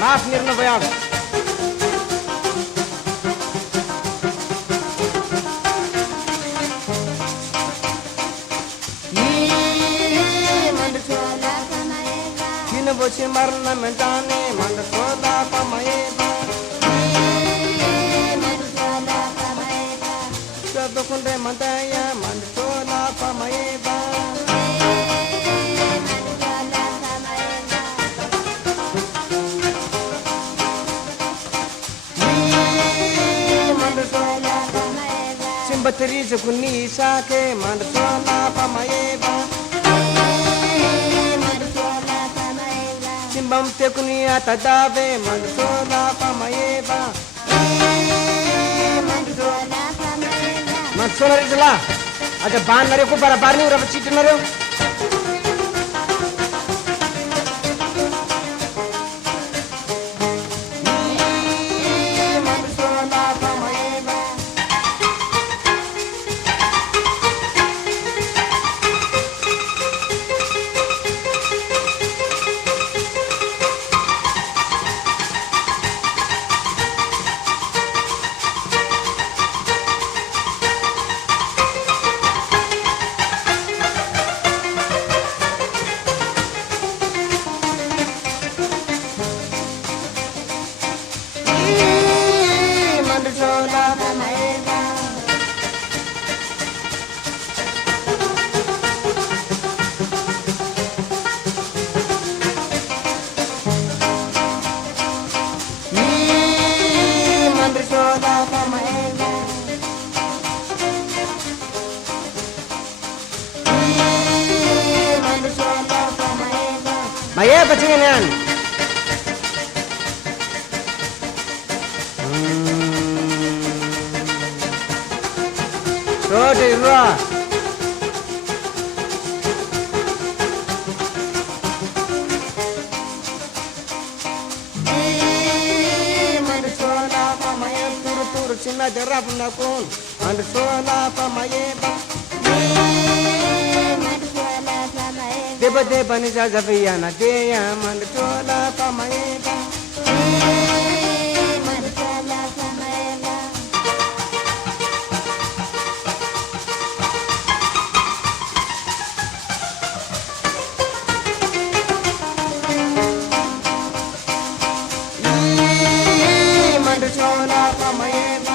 Maaf nirno bayag. Kina bochi marna mentane Mandroso Mahaeva. Sado kunde mandaya Mandroso Mahaeva. Simbatri jukuni sake Mandroso Mahaeva. Simbam tekuni atadave Mandroso Mahaeva. Mandroso rizla. Aja ban nare ko barabar ni urap chit nare. Mahaeva tingin yan. Rode ra. Mandroso Mahaeva turu cina jarab nakun. Mandroso Mahaeva. Deba deba ni jazaviya na deya Mandroso Mahaeva. Mandroso Mahaeva.